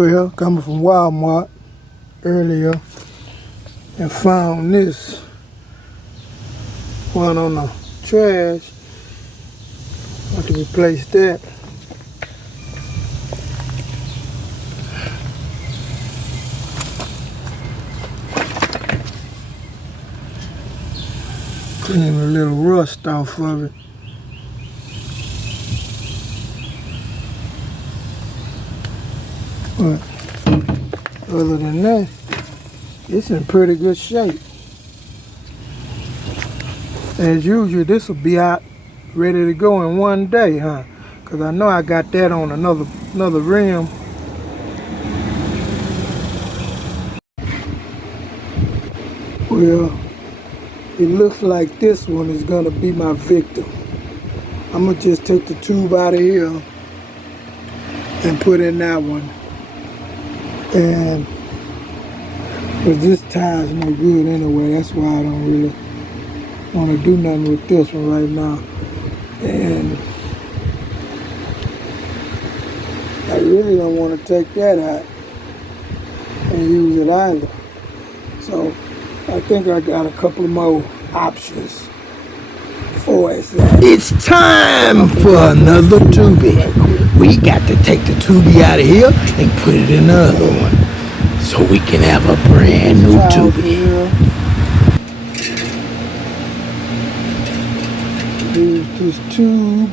Well, coming from Walmart earlier and found this one on the trash. Want to replace that. Clean a little rust off of it. But other than that, it's in pretty good shape. As usual, this will be out ready to go in one day, huh? Because I know I got that on another rim. Well, it looks like this one is going to be my victim. I'm going to just take the tube out of here and put in that one. And because this tie's no good anyway, that's why I don't really want to do nothing with this one right now. And I really don't want to take that out and use it either. So I think I got a couple of more options for it. It's time for another tubie. We got to take the tubie out of here and put it in the other one so we can have a brand new tubie. Use this tube.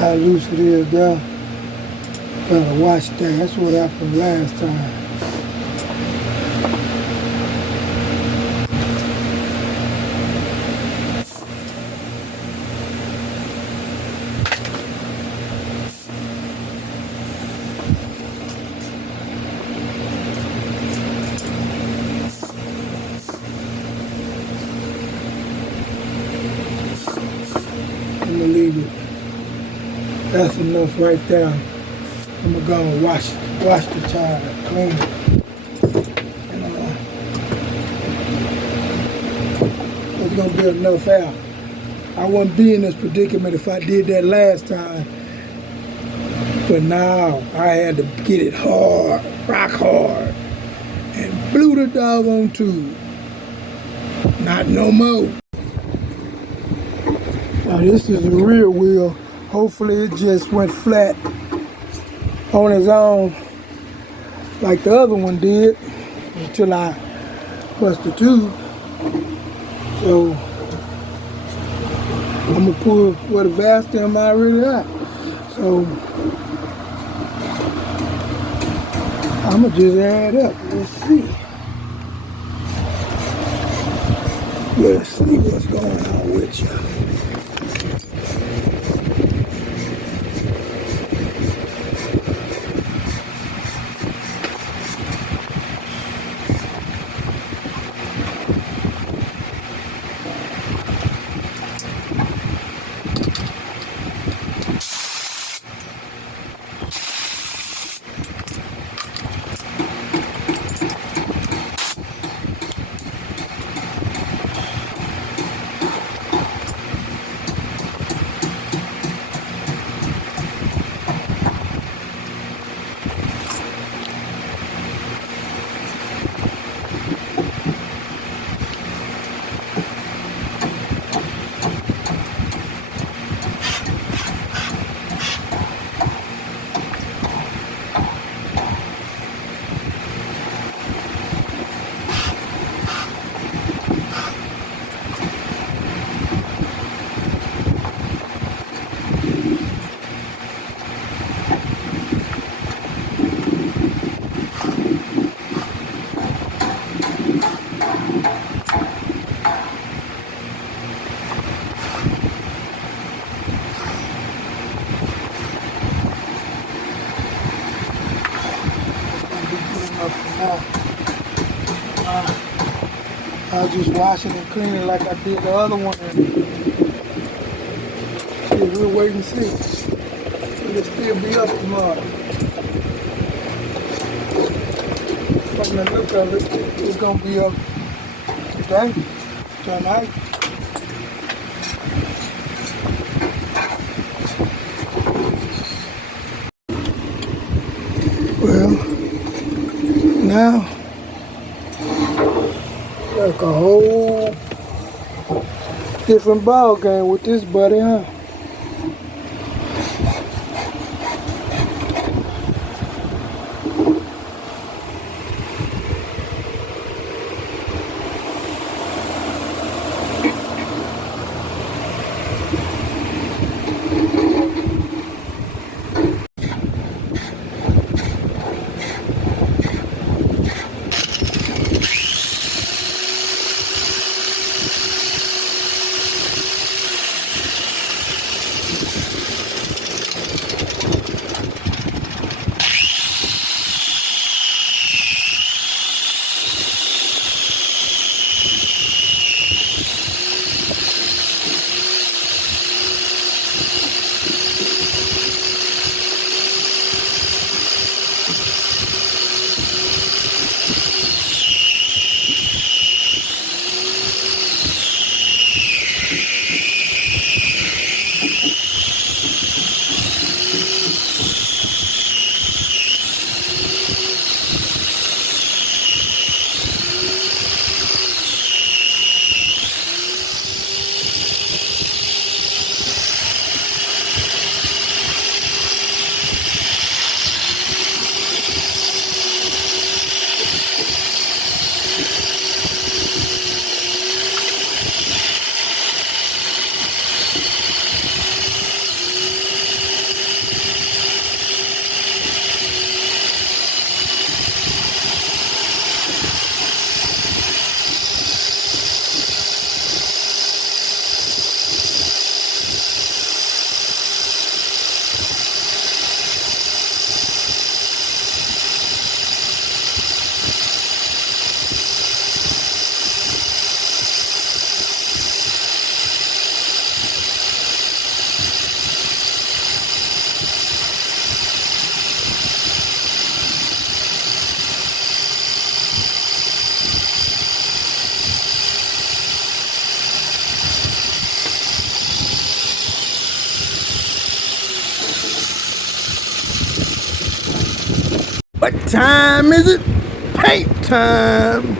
How loose it is there. Gotta watch that. That's what happened last time. I'm gonna leave That's enough right there. I'm gonna go and wash the tire, clean it. And it's gonna be enough air. I wouldn't be in this predicament if I did that last time. But now I had to get it hard, rock hard, and blew the doggone tube. Not no more. Now this is the rear wheel. Hopefully it just went flat on its own like the other one did until I bust the tube. So I'm gonna pull where the valve stem already at. So I'm gonna just add up. Let's see. Let's see what's going on with you. I'll just wash it and clean it like I did the other one. And we'll wait and see. It'll still be up tomorrow. From the look of it, it's gonna be up today, tonight. Well, now like a whole different ball game with this buddy, huh? What time is it? Paint time.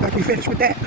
Like we finished with that.